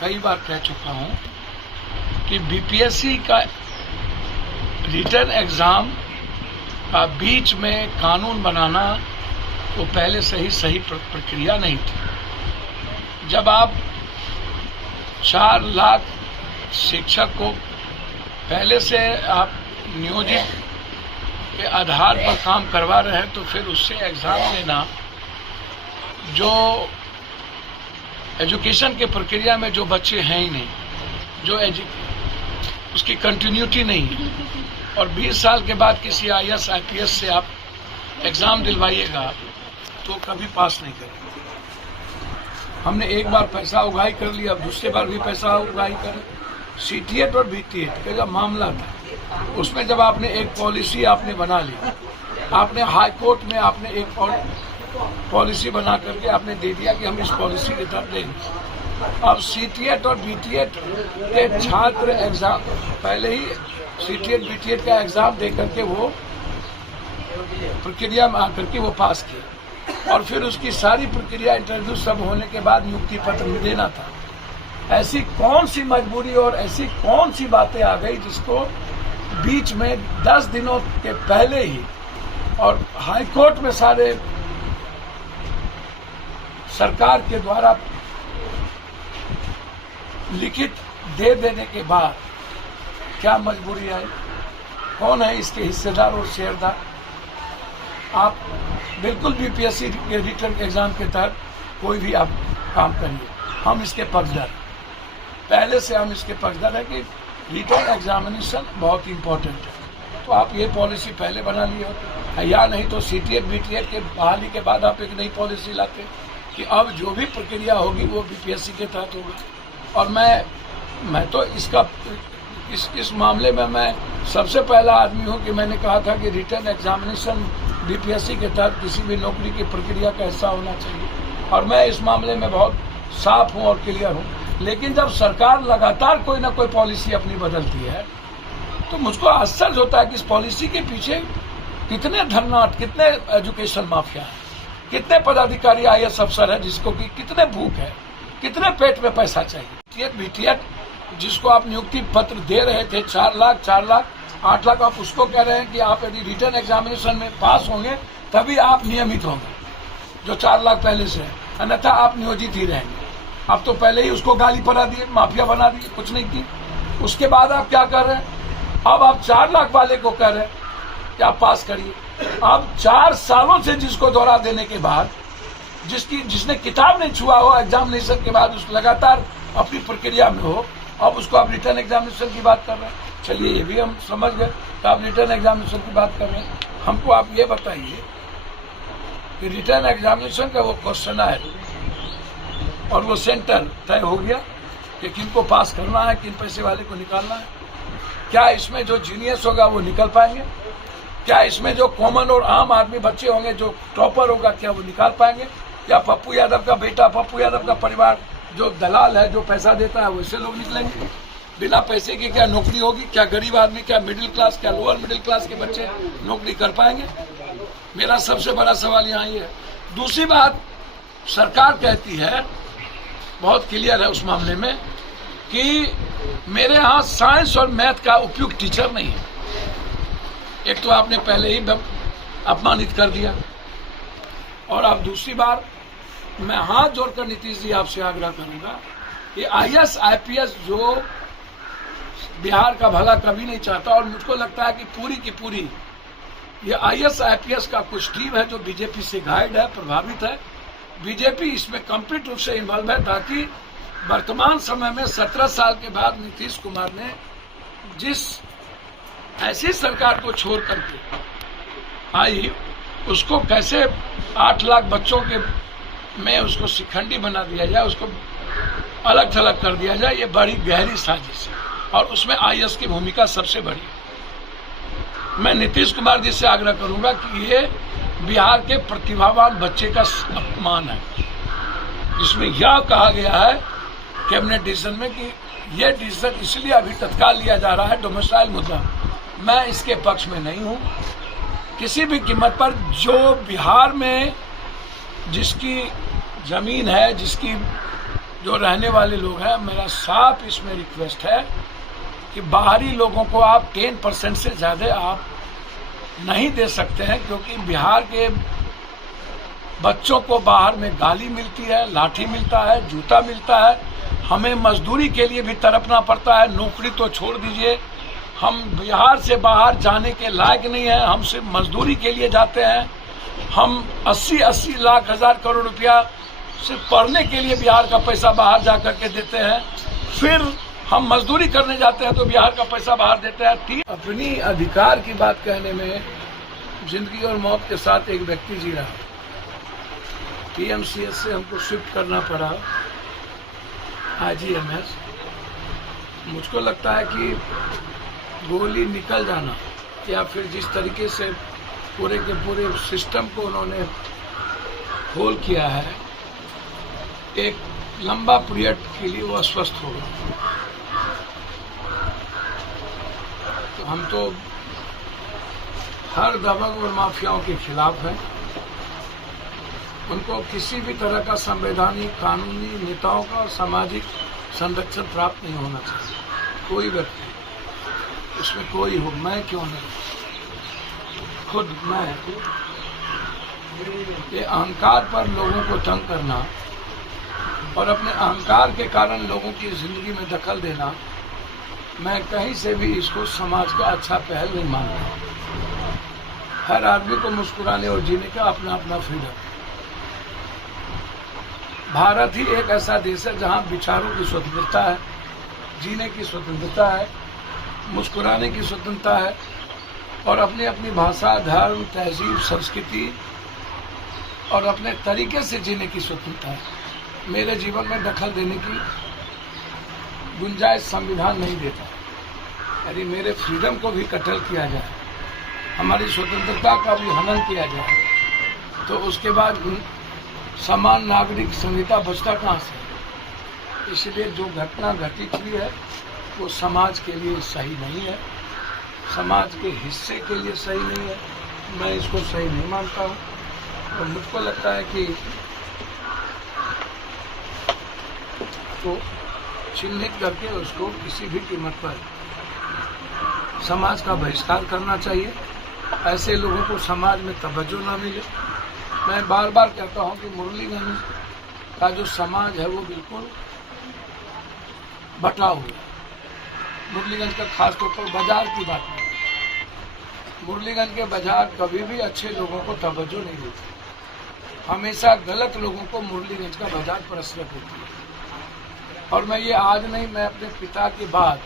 कई बार कह चुका हूं कि बीपीएससी का रिटर्न एग्जाम का बीच में कानून बनाना वो पहले से ही सही प्रक्रिया नहीं थी। जब आप 4 लाख शिक्षक को पहले से आप नियोजित के आधार पर काम करवा रहे हैं तो फिर उससे एग्जाम लेना, जो एजुकेशन के प्रक्रिया में जो बच्चे हैं ही नहीं, जो उसकी कंटिन्यूटी नहीं है, और 20 साल के बाद किसी आईएएस आईपीएस से आप एग्जाम दिलवाइएगा तो कभी पास नहीं करेंगे। हमने एक बार पैसा उगाही कर लिया, अब दूसरी बार भी पैसा उगाही कर। सीटीएट और बीटीएट का जब मामला था उसमें जब आपने एक पॉलिसी आपने बना ली, आपने हाई कोर्ट में आपने एक पॉलिसी बना करके आपने दे दिया कि हम इस पॉलिसी के तहत देंगे। अब सीटीएट और बीटीएट के छात्र एग्जाम पहले ही सीटीएट बीटीएट का एग्जाम दे करके वो प्रक्रिया में आकर के वो पास किया, और फिर उसकी सारी प्रक्रिया इंटरव्यू सब होने के बाद नियुक्ति पत्र में देना था। ऐसी कौन सी मजबूरी और ऐसी कौन सी बातें आ गई जिसको बीच में 10 दिनों के पहले ही और हाई कोर्ट में सारे सरकार के द्वारा लिखित दे देने के बाद क्या मजबूरी आई? कौन है इसके हिस्सेदार और शेयरदार? आप बिल्कुल बीपीएससी के रिटर्न एग्जाम के तहत कोई भी आप काम करिए, हम इसके पक्षधर, पहले से हम इसके पक्षधर है कि रिटर्न एग्जामिनेशन बहुत इंपॉर्टेंट है। तो आप ये पॉलिसी पहले बना लिए हो, या नहीं तो सीटीएट बीटीएट के बहाली के बाद आप एक नई पॉलिसी लाते कि अब जो भी प्रक्रिया होगी वो बीपीएससी के तहत होगा। और मैं तो इसका इस मामले में मैं सबसे पहला आदमी हूं कि मैंने कहा था कि रिटर्न एग्जामिनेशन बीपीएससी के तहत किसी भी नौकरी की प्रक्रिया का हिस्सा होना चाहिए, और मैं इस मामले में बहुत साफ हूं और क्लियर हूं। लेकिन जब सरकार लगातार कोई ना कोई पॉलिसी अपनी बदलती है तो मुझको आश्चर्य होता है कि इस पॉलिसी के पीछे कितने धर्नाट, कितने एजुकेशन माफिया है, कितने पदाधिकारी आईएएस अफसर है जिसको कि कितने भूख है, कितने पेट में पैसा चाहिए। बीटीएट जिसको आप नियुक्ति पत्र दे रहे थे 4 लाख 8 लाख, आप उसको कह रहे हैं कि आप यदि रिटर्न एग्जामिनेशन में पास होंगे तभी आप नियमित होंगे, जो 4 लाख पहले से है, अन्यथा आप नियोजित ही रहेंगे। आप तो पहले ही उसको गाली पड़ा दिए, माफिया बना दिए, कुछ नहीं की। उसके बाद आप क्या कर रहे हैं? अब आप 4 लाख वाले को कह रहे हैं कि आप पास करिए। अब 4 सालों से जिसको दोहरा देने के बाद, जिसने किताब नहीं छुआ हो एग्जामिनेशन के बाद, उस लगातार अपनी प्रक्रिया में हो, अब उसको आप रिटर्न एग्जामिनेशन की बात कर रहे हैं। चलिए ये भी हम समझ गए कि आप रिटर्न एग्जामिनेशन की बात कर रहे हैं। हमको आप ये बताइए कि रिटर्न एग्जामिनेशन का वो क्वेश्चन है और वो सेंटर तय हो गया कि किनको पास करना है, किन पैसे वाले को निकालना है। क्या इसमें जो जीनियस होगा वो निकल पाएंगे? क्या इसमें जो कॉमन और आम आदमी बच्चे होंगे, जो टॉपर होगा, क्या वो निकाल पाएंगे? या पप्पू यादव का बेटा, पप्पू यादव का परिवार जो दलाल है, जो पैसा देता है, वैसे लोग निकलेंगे? बिना पैसे की क्या नौकरी होगी? क्या गरीब आदमी, क्या मिडिल क्लास, क्या लोअर मिडिल क्लास के बच्चे नौकरी कर पाएंगे? मेरा सबसे बड़ा सवाल यहाँ ये है। दूसरी बात, सरकार कहती है, बहुत क्लियर है उस मामले में, कि मेरे यहाँ साइंस और मैथ का उपयुक्त टीचर नहीं है। एक तो आपने पहले ही अपमानित कर दिया, और अब दूसरी बार मैं हाथ जोड़कर नीतीश जी आपसे आग्रह करूंगा कि आईएएस आईपीएस जो बिहार का भला कभी नहीं चाहता, और मुझको लगता है कि पूरी की पूरी ये आईएएस आईपीएस का कुछ टीम है जो बीजेपी से गाइड है, प्रभावित है। बीजेपी इसमें कंप्लीट रूप से इन्वॉल्व है, ताकि वर्तमान समय में 17 साल के बाद नीतीश कुमार ने जिस ऐसी सरकार को छोड़ करके आई, उसको कैसे 8 लाख बच्चों के में उसको शिखंडी बना दिया जाए, उसको अलग थलग कर दिया जाए, ये बड़ी गहरी साजिश है, और उसमें आईएएस की भूमिका सबसे बड़ी है। मैं नीतीश कुमार जी से आग्रह करूंगा कि ये बिहार के प्रतिभावान बच्चे का अपमान है। इसमें यह कहा गया है कैबिनेट डिसीजन में कि यह डिसीजन इसलिए अभी तत्काल लिया जा रहा है, डोमिसाइल मुद्दा। मैं इसके पक्ष में नहीं हूं किसी भी कीमत पर। जो बिहार में जिसकी जमीन है, जिसकी जो रहने वाले लोग हैं, मेरा साफ इसमें रिक्वेस्ट है कि बाहरी लोगों को आप 10% से ज़्यादा आप नहीं दे सकते हैं, क्योंकि बिहार के बच्चों को बाहर में गाली मिलती है, लाठी मिलता है, जूता मिलता है। हमें मजदूरी के लिए भी तड़पना पड़ता है। नौकरी तो छोड़ दीजिए, हम बिहार से बाहर जाने के लायक नहीं हैं। हम सिर्फ मजदूरी के लिए जाते हैं। हम 80-80 लाख हजार करोड़ रुपया सिर्फ पढ़ने के लिए बिहार का पैसा बाहर जा करके देते हैं। फिर हम मजदूरी करने जाते हैं तो बिहार का पैसा बाहर देते हैं। अपनी अधिकार की बात कहने में जिंदगी और मौत के साथ एक व्यक्ति जी रहा। PMCH से हमको शिफ्ट करना पड़ा IGMS। मुझको लगता है कि गोली निकल जाना या फिर जिस तरीके से पूरे के पूरे सिस्टम को उन्होंने होल किया है, एक लंबा पीरियड के लिए वो अस्वस्थ होगा। तो हम तो हर दबंग और माफियाओं के खिलाफ हैं। उनको किसी भी तरह का संवैधानिक, कानूनी, नेताओं का और सामाजिक संरक्षण प्राप्त नहीं होना चाहिए। कोई व्यक्ति उसमें कोई हो, मैं क्यों नहीं, खुद मैं। ये अहंकार पर लोगों को तंग करना और अपने अहंकार के कारण लोगों की जिंदगी में दखल देना, मैं कहीं से भी इसको समाज का अच्छा पहल नहीं मानता। हर आदमी को मुस्कुराने और जीने का अपना अपना फ्रीडम। भारत ही एक ऐसा देश है जहां विचारों की स्वतंत्रता है, जीने की स्वतंत्रता है, मुस्कुराने की स्वतंत्रता है और अपनी अपनी भाषा, धर्म, तहजीब, संस्कृति और अपने तरीके से जीने की स्वतंत्रता है। मेरे जीवन में दखल देने की गुंजाइश संविधान नहीं देता। यदि मेरे फ्रीडम को भी कतल किया जाए, हमारी स्वतंत्रता का भी हनन किया जाए, तो उसके बाद समान नागरिक संहिता बचता कहाँ से? इसलिए जो घटना घटित हुई है वो समाज के लिए सही नहीं है, समाज के हिस्से के लिए सही नहीं है। मैं इसको सही नहीं मानता हूँ और मुझको लगता है कि तो चिन्हित करके उसको किसी भी कीमत पर समाज का बहिष्कार करना चाहिए। ऐसे लोगों को समाज में तवज्जो ना मिले। मैं बार बार कहता हूं कि मुरलीगंज का जो समाज है वो बिल्कुल बटा हुआ है। मुरलीगंज का खासतौर पर बाजार की बात नहीं। मुरलीगंज के बाजार कभी भी अच्छे लोगों को तवज्जो नहीं देते। हमेशा गलत लोगों को मुरलीगंज का बाजार परसरत होती है। और मैं ये आज नहीं, मैं अपने पिता के बाद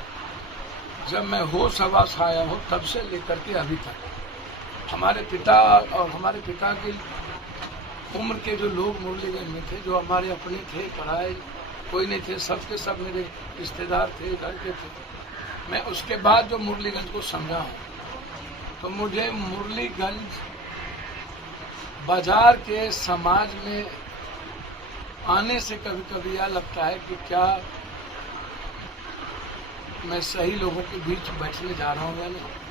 जब मैं होश हवास आया हूँ तब से लेकर के अभी तक हमारे पिता और हमारे पिता की उम्र के जो लोग मुरलीगंज में थे, जो हमारे अपने थे, पढ़ाए कोई नहीं थे, सबके सब मेरे रिश्तेदार थे, घर के थे। मैं उसके बाद जो मुरलीगंज को समझा हूँ तो मुझे मुरलीगंज बाजार के समाज में आने से कभी कभी यह लगता है कि क्या मैं सही लोगों के बीच बैठने जा रहा हूँ या नहीं।